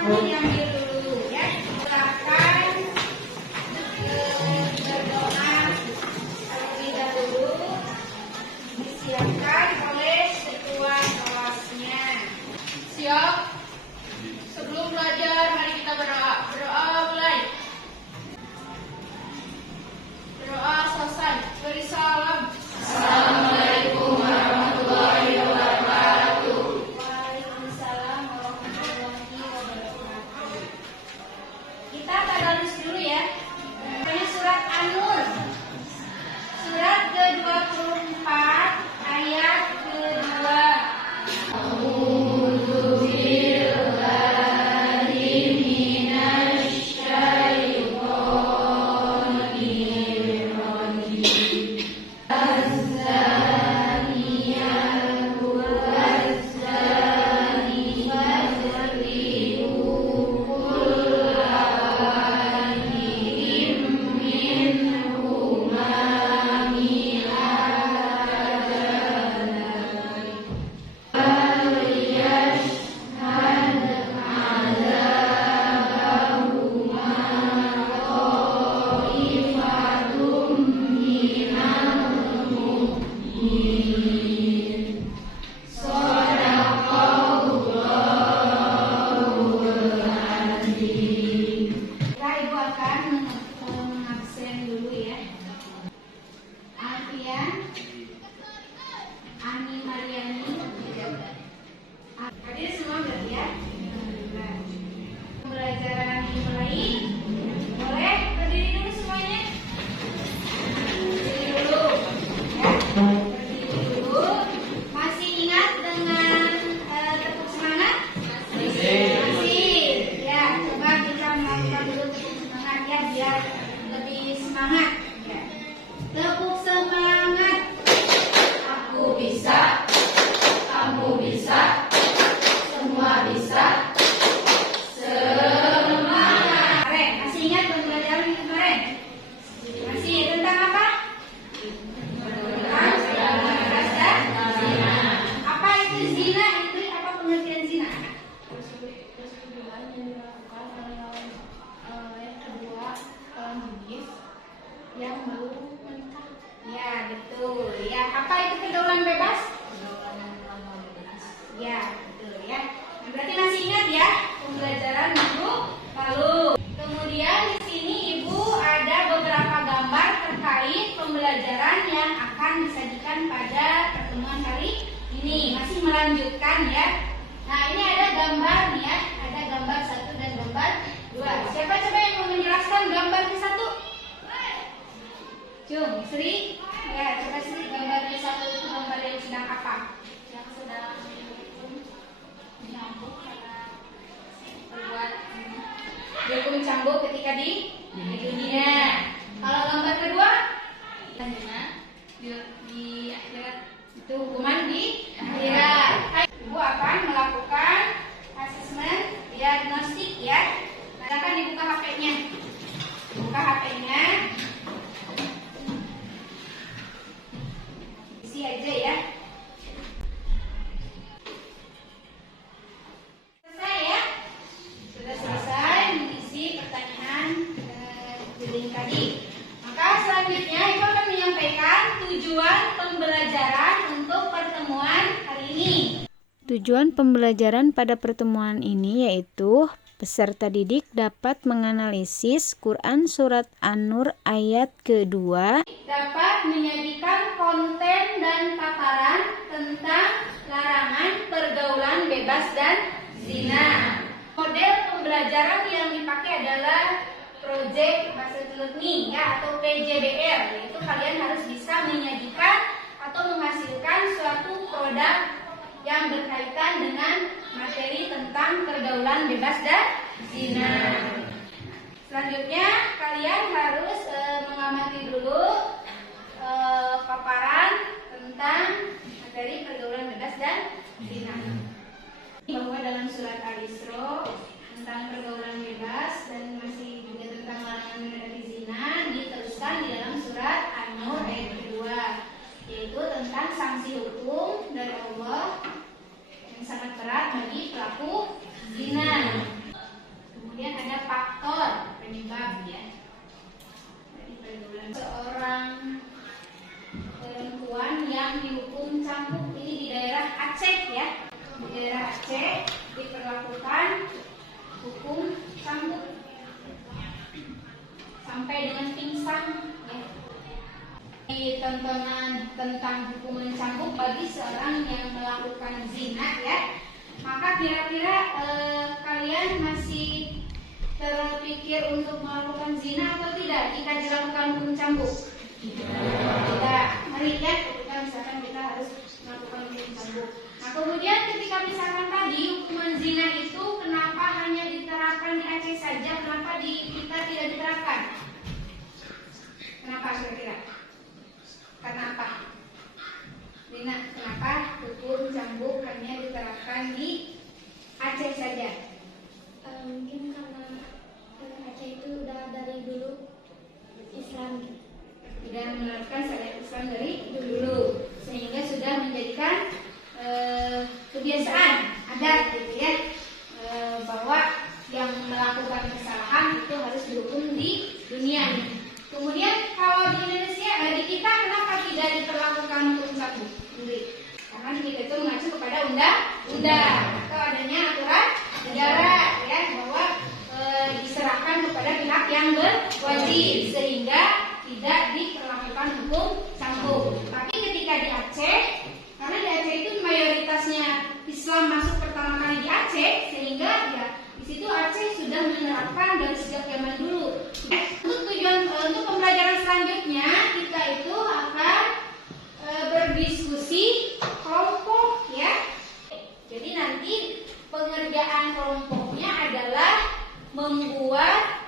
nanti diambil dulu ya. Silakan berdoa terlebih dahulu disiapkan oleh ketua kelasnya. Siap? Sebelum belajar, mari kita berdoa. Berdoa mulai. Berdoa selesai. Beri salam. Assalamualaikum warahmatullahi wabarakatuh. Waalaikumsalam warahmatullahi wabarakatuh. Kita tadarus dulu ya. Ini surat An-Nur. Surat ke-24 ayat kedua. Hadir semua berarti ya. Pembelajaran dimulai. Boleh berdiri dulu semuanya. Berdiri dulu. Ya. Berdiri dulu. Masih ingat dengan tepuk semangat? Masih. Ya, coba kita melakukan dulu tepuk semangat ya biar lebih semangat. Ya. Tepuk semangat. Aku bisa. Kamu bisa. Semua bisa. Semangat. Kemarin, masih ingat pembelajaran kemarin? Masih tentang apa? Tentang zina. Apa itu zina? Itu apa pengertian zina? Persetubuhan yang dilakukan oleh yang kedua lawan jenis yang baru menikah. Ya, betul. Ya, apa itu pergaulan bebas? Ya, betul ya. Berarti masih ingat ya pembelajaran minggu lalu. Kemudian di sini Ibu ada beberapa gambar terkait pembelajaran yang akan disajikan pada pertemuan kali ini. Masih melanjutkan ya. Nah, ini ada gambar nih ya. Ada gambar 1 dan gambar 2. Siapa coba yang mau menjelaskan gambar ke 1? Cung, Sri. Ya, coba Sri gambar ke 1 itu gambar yang sedang apa? Yang sedang nyambung karena berbuat dihukum cambuk ketika di dunia. Kalau gambar kedua di akhirat itu hukuman di akhirat. Ibu akan melakukan asesmen diagnostik ya. Silakan dibuka HP-nya. Buka HP-nya. Isi aja ya. Tadi. Maka selanjutnya Ibu akan menyampaikan tujuan pembelajaran untuk pertemuan hari ini. Tujuan pembelajaran pada pertemuan ini yaitu peserta didik dapat menganalisis Quran Surat An-Nur ayat kedua, dapat menyajikan konten dan paparan tentang larangan pergaulan bebas dan zina. Model pembelajaran yang dipakai adalah Project Bahasa Cileunyi ya atau PJBR, yaitu kalian harus bisa menyajikan atau menghasilkan suatu produk yang berkaitan dengan materi tentang pergaulan bebas dan zina. Selanjutnya kalian harus mengamati dulu paparan tentang materi pergaulan bebas dan zina. Bahwa dalam surat Al-Isra tentang pergaulan bebas dan masih juga tentang larangan mendekati zina diteruskan di dalam surat An-Nur ayat kedua, yaitu tentang sanksi hukum dari Allah yang sangat berat bagi pelaku zina. tontonan tentang hukuman cambuk bagi seorang yang melakukan zina ya. Maka kira-kira kalian masih terpikir untuk melakukan zina atau tidak jika dilakukan hukum cambuk? Tidak. Mari ya, ketika misalkan kita harus melakukan hukum cambuk. Nah kemudian ketika misalkan tadi hukuman zina itu kenapa hanya diterapkan di Aceh saja, kenapa di kita tidak diterapkan? Kenapa kira-kira? Karena apa? Lina, kenapa hukum cambuk hanya diterapkan di Aceh saja? Mungkin karena Aceh itu udah dari dulu Islam. Sudah menerapkan syariat Islam dari dulu, sehingga sudah menjadikan kebiasaan adat gitu ya, bahwa yang melakukan kesalahan itu harus dihukum di dunia. Kemudian kalau di Indonesia, di kita kenapa tidak diperlakukan hukum cambuk? Karena di kita itu mengacu kepada undang-undang atau adanya aturan negara ya, bahwa diserahkan kepada pihak yang berwajib sehingga tidak diperlakukan hukum cambuk. Tapi ketika di Aceh, karena di Aceh itu mayoritasnya Islam masuk pertama kali di Aceh, sehingga ya di situ Aceh sudah menerapkan dari sejak zaman dulu. Untuk pembelajaran selanjutnya kita itu akan berdiskusi kelompok ya. Jadi nanti pengerjaan kelompoknya adalah membuat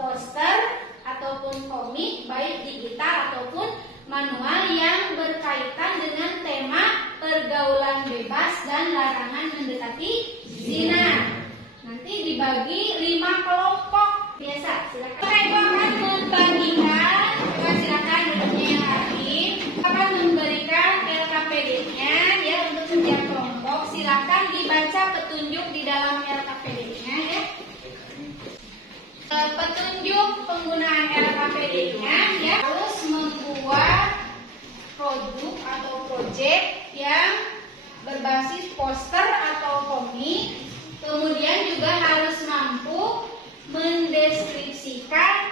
poster ataupun komik baik digital ataupun manual yang berkaitan dengan tema pergaulan bebas dan larangan mendekati zina. Nanti dibagi 5 kelompok biasa. Silakan. Saya akan membagikan, silakan duduknya yang rapi. Akan memberikan LKPD-nya ya untuk setiap kelompok. Silakan dibaca petunjuk di dalam LKPD-nya ya. Petunjuk penggunaan LKPD-nya ya, harus membuat produk atau proyek yang berbasis poster atau komik. Kemudian juga harus mampu mendeskripsikan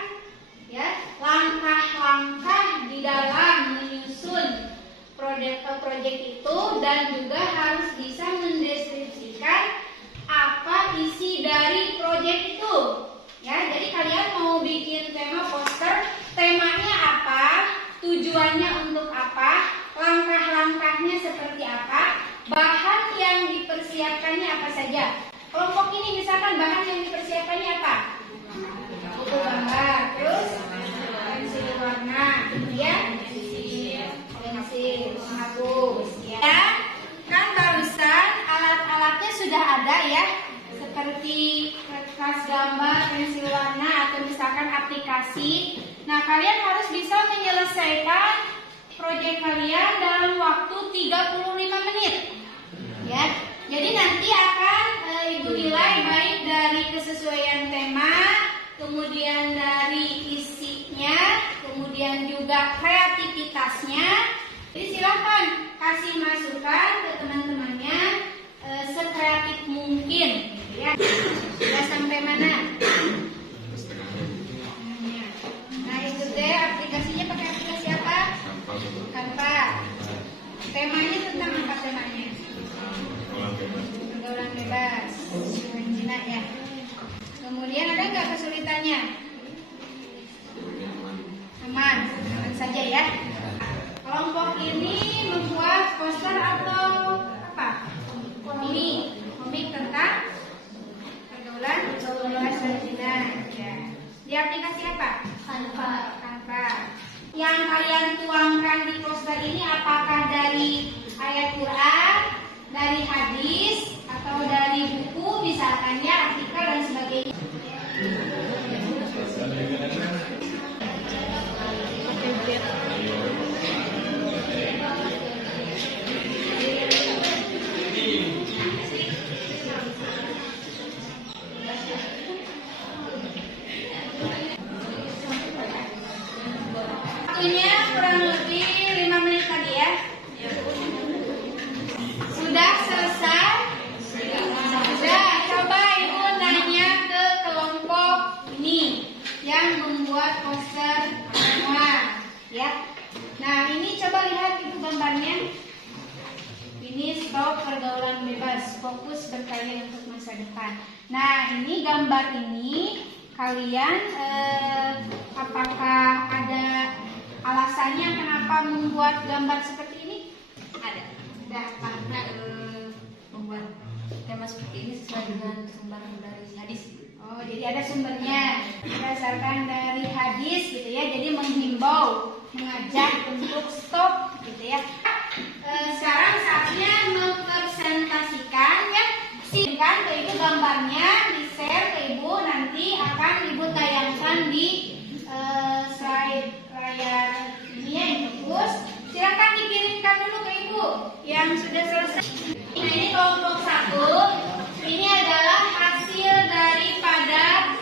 ya langkah-langkah di dalam menyusun proyek itu, dan juga harus bisa mendeskripsikan apa isi dari proyek itu. Ya, jadi kalian mau bikin tema poster, temanya apa, tujuannya untuk apa, langkah-langkahnya seperti apa, bahan yang dipersiapkannya apa saja. Kelompok ini misalkan bahan yang dipersiapkannya apa? Buku gambar, terus pensil warna, kemudian pensil menghapus. Ya, kan barusan alat-alatnya sudah ada ya, seperti kertas gambar, pensil warna, atau misalkan aplikasi. Nah, kalian harus bisa menyelesaikan proyek kalian dalam waktu 35 menit. Ya. Jadi nanti akan Ibu nilai baik dari kesesuaian tema, kemudian dari isinya, kemudian juga kreativitasnya. Jadi silakan kasih masukan ke teman-temannya sekreatif mungkin. Ya, sudah sampai mana? Nah itu deh, aplikasinya pakai aplikasi apa? Canva. Temanya tentang apa temanya? Pergaulan bebas, zina ya. Kemudian ada nggak kesulitannya? Aman saja ya. Kelompok ini membuat poster atau apa? Komik tentang pergaulan bebas dan zina. Ya. Di aplikasi apa? Canva. Yang kalian tuangkan di poster ini apakah dari ayat Quran, dari hadis, atau dari buku misalkan ya, artikel dan sebagainya. fokus berkarya untuk masa depan. Nah, ini gambar ini kalian apakah ada alasannya kenapa membuat gambar seperti ini? Ada. Karena membuat tema seperti ini sesuai dengan sumber dari hadis. Oh, jadi ada sumbernya berdasarkan dari hadis gitu ya. Jadi menghimbau, mengajak untuk stop gitu ya. Sekarang saatnya mempresentasikan ya. Silakan ke ibu gambarnya, di share ke ibu, nanti akan ibu tayangkan di slide layar ini ya, yang bagus. Silakan dikirimkan dulu ke ibu yang sudah selesai. Nah, ini kelompok 1. Ini adalah hasil daripada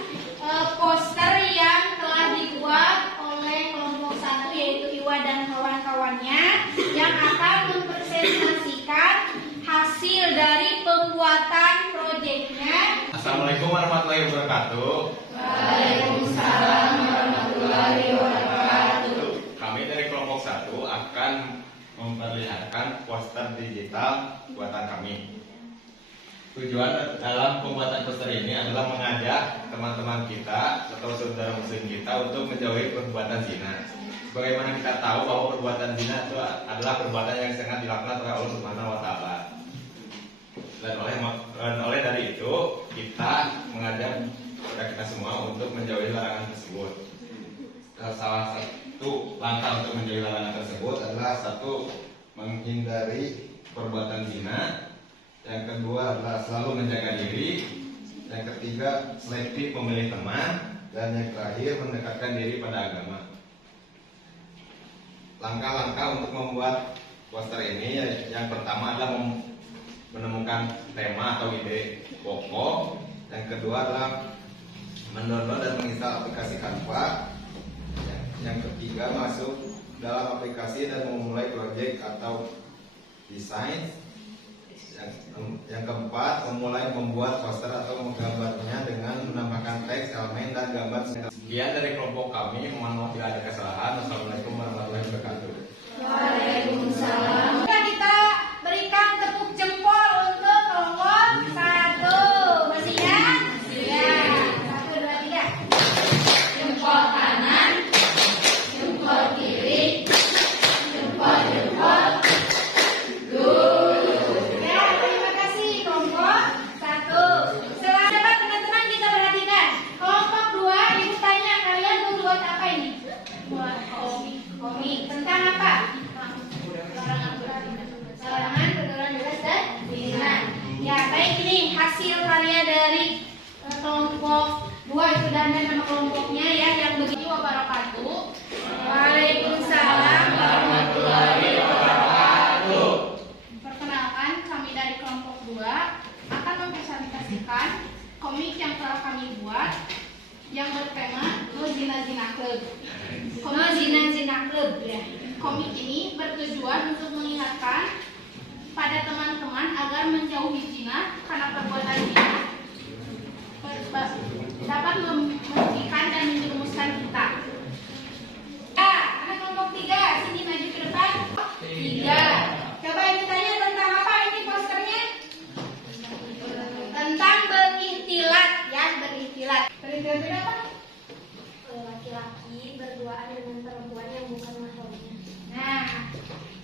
poster yang telah dibuat oleh kelompok 1, yaitu Iwa dan kawan-kawannya, yang akan mempresentasikan hasil dari pembuatan proyeknya. Assalamualaikum warahmatullahi wabarakatuh. Waalaikumsalam warahmatullahi wabarakatuh. Kami dari kelompok 1 akan memperlihatkan poster digital buatan kami. Tujuan dalam pembuatan poster ini adalah mengajak teman-teman kita atau saudara muslim kita untuk menjauhi perbuatan zina. Bagaimana kita tahu bahwa perbuatan zina itu adalah perbuatan yang sangat dilakukan oleh Allah Subhanahu wa taala. Dan oleh dari itu kita mengajak kepada kita semua untuk menjauhi larangan tersebut. Salah satu langkah untuk menjauhi larangan tersebut adalah satu, menghindari perbuatan zina. Yang kedua adalah selalu menjaga diri. Yang ketiga, selektif memilih teman. Dan yang terakhir, mendekatkan diri pada agama. Langkah-langkah untuk membuat poster ini, yang pertama adalah menemukan tema atau ide pokok. Yang kedua adalah mendownload dan menginstal aplikasi Canva. Yang ketiga, masuk dalam aplikasi dan memulai proyek atau desain. Yang keempat, memulai membuat poster atau menggambarnya dengan menambahkan teks, elemen, dan gambar. Sekian dari kelompok kami. Mohon maaf bila ada kesalahan. Wassalamualaikum warahmatullahi wabarakatuh. Waalaikumsalam. Kita berikan tepuk jempol untuk kelompok 1. Masih ya? Ya. 1, 2, 3. Jempol kanan, jempol kiri, jempol. Ya, terima kasih kelompok 1. Setelah dapat teman-teman kita perhatikan. Kelompok 2, ibu tanya kalian membuat apa ini? Buat komik. Tentang apa? Larangan pergaulan bebas dan zina. Ya, baik, ini hasil karya dari kelompok 2. Itu dan nama kelompoknya ya, yang begitu wabarakatuh. Waalaikumsalam warahmatullahi wabarakatuh. Perkenalkan, kami dari kelompok 2 akan mempresentasikan komik yang telah kami buat yang bertema No Zina Zina Club. No Zina Club ya. Komik ini bertujuan untuk mengingatkan pada teman-teman agar menjauhi zina, karena perbuatan zina dapat merugikan dan menjerumuskan kita. Ya, anak kelompok 3, sini maju ke depan. 3. Coba yang ditanya tentang apa ini posternya? Tentang berintilat ya, berintilat. Berintilat itu apa? Laki-laki berduaan dengan perempuan yang bukan mahramnya. Nah,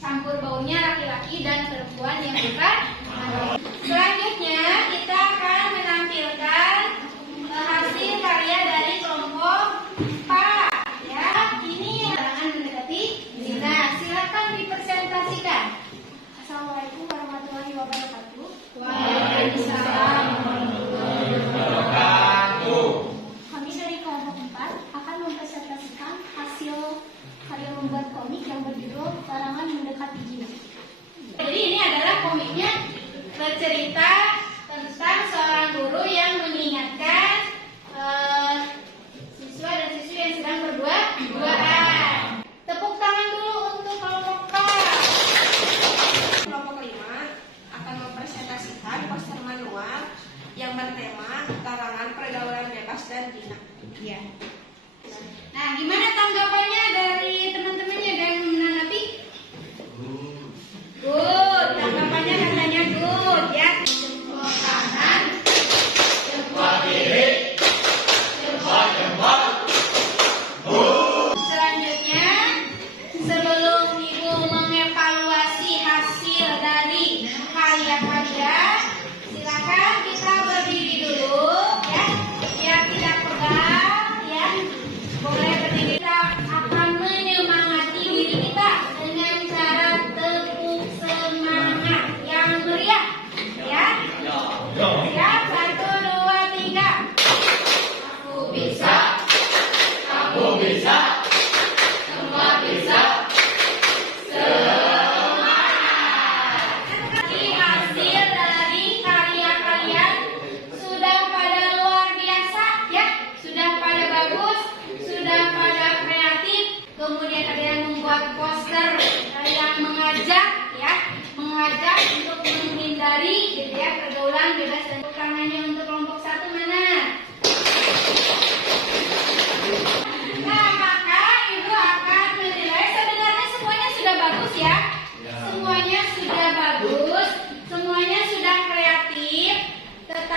campur baurnya laki-laki dan perempuan yang bukan mahram. Selanjutnya kita akan menampilkan hasil karya dari kelompok 4 ya. Ini larangan mendekati zina. Silakan dipresentasikan. Assalamualaikum warahmatullahi wabarakatuh. Waalaikumsalam warahmatullahi wabarakatuh. Kami dari kelompok 4 akan mempresentasikan hasil karya membuat komik yang berjudul Larangan Mendekati Zina. Jadi ini adalah komiknya bercerita tentang seorang guru yang mengingatkan siswa dan siswi yang sedang berduaan. Tepuk tangan dulu untuk kelompok 4. Kelompok 5 akan mempresentasikan poster manual yang bertema Larangan Pergaulan Bebas dan Zina. Ya. Nah, gimana tanggapannya dari teman-temannya dan menanggapi? Good, tanggapannya katanya good ya.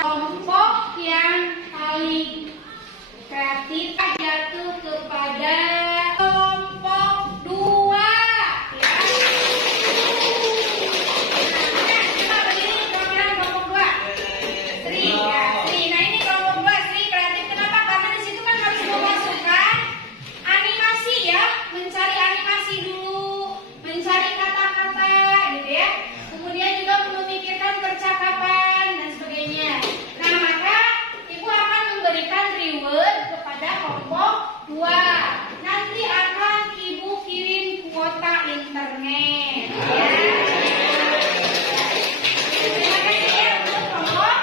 Kelompok yang paling kreatif jatuh kepada kelompok 2 ya. Nah, kita berdiri kelompok 2. Sri ya, Sri. Nah, ini kelompok 2 Sri kreatif. Kenapa? Karena di situ kan harus memasukkan animasi ya, mencari animasi dulu, mencari kata-kata gitu ya. Kemudian juga memikirkan percakapan dan sebagainya. Nah, maka Ibu akan memberikan reward kepada kelompok 2. Nanti akan Ibu kirim kuota internet ya. Terima kasih ya untuk kelompok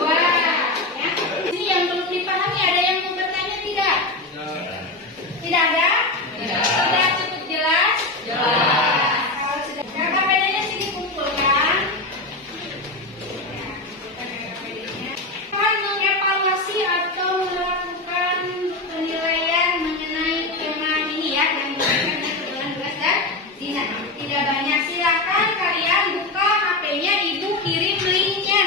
2 ya. Ini yang belum dipahami, ada yang mau bertanya tidak? Tidak ada? Sudah cukup jelas? Jelas. Kalau sudah, KKPD-nya sini kumpulkan. Akan mengevaluasi atau melakukan penilaian mengenai tema ini ya, yang berkaitan dengan pergaulan bebas dan zina. Tidak banyak, silakan kalian buka HP-nya, Ibu kirim linknya.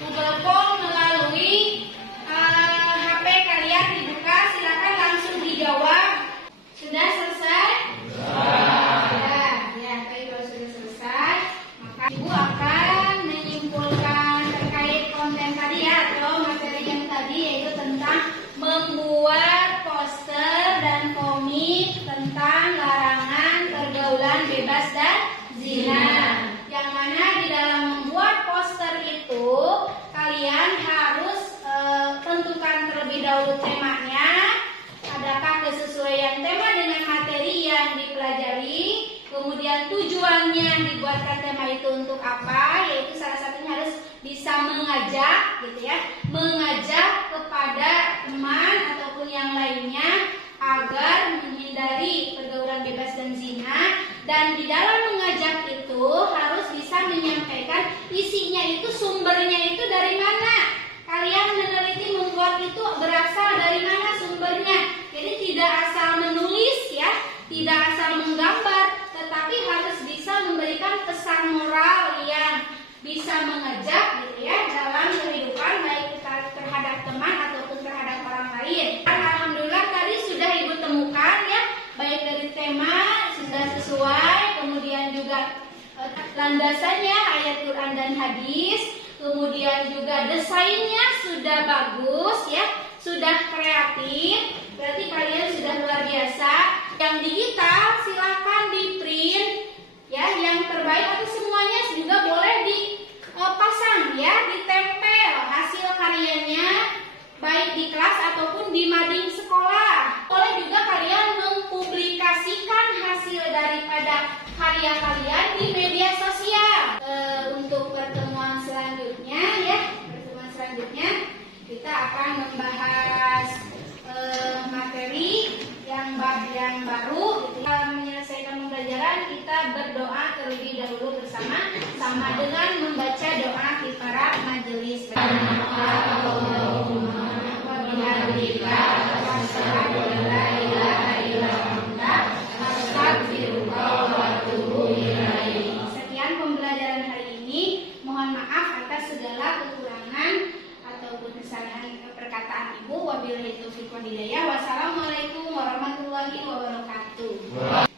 Google Form melalui HP kalian dibuka, silakan langsung dijawab. Sudah selesai? Ya, tapi kalau sudah selesai, maka Ibu akan menyimpulkan terkait konten tadi ya, atau materi yang tadi, yaitu tentang membuat poster dan komik tentang larangan pergaulan bebas dan zina. Yang mana di dalam membuat poster itu kalian harus tentukan terlebih dahulu temanya. Adakah kesesuaian tema dengan materi yang dipelajari? Kemudian tujuannya dibuatkan tema itu untuk apa? Yaitu salah satunya harus bisa mengajak gitu ya, mengajak kepada teman ataupun yang lainnya agar menghindari pergaulan bebas dan zina. Dan di dalam mengajak itu harus bisa menyampaikan isinya itu, sumbernya itu dari mana. Kalian meneliti membuat itu berasal dari mana sumbernya. Jadi tidak asal menulis ya, tidak asal menggambar, tetapi harus bisa memberikan pesan moral yang bisa mengajak gitu ya dalam kehidupan, baik terhadap teman ataupun terhadap orang lain. Alhamdulillah tadi sudah Ibu temukan ya, baik dari tema sudah sesuai, kemudian juga landasannya ayat Quran dan hadis, kemudian juga desainnya sudah bagus ya, sudah kreatif. Berarti kalian sudah luar biasa. Yang digital silahkan di print ya, yang terbaik, atau semuanya juga boleh dipasang ya, ditempel hasil karyanya baik di kelas ataupun di mading sekolah. Boleh juga kalian mempublikasikan hasil daripada karya kalian di media sosial. Untuk pertemuan selanjutnya ya, kita akan membahas materi yang baru. Kita menyelesaikan pembelajaran, kita berdoa terlebih dahulu bersama, sama dengan membaca doa kifarat majelis. Sekian pembelajaran hari ini. Mohon maaf atas segala kekurangan ataupun kesalahan perkataan Ibu. Wabillahi taufiq wal hidayah. Wassalamualaikum warahmatullahi wabarakatuh.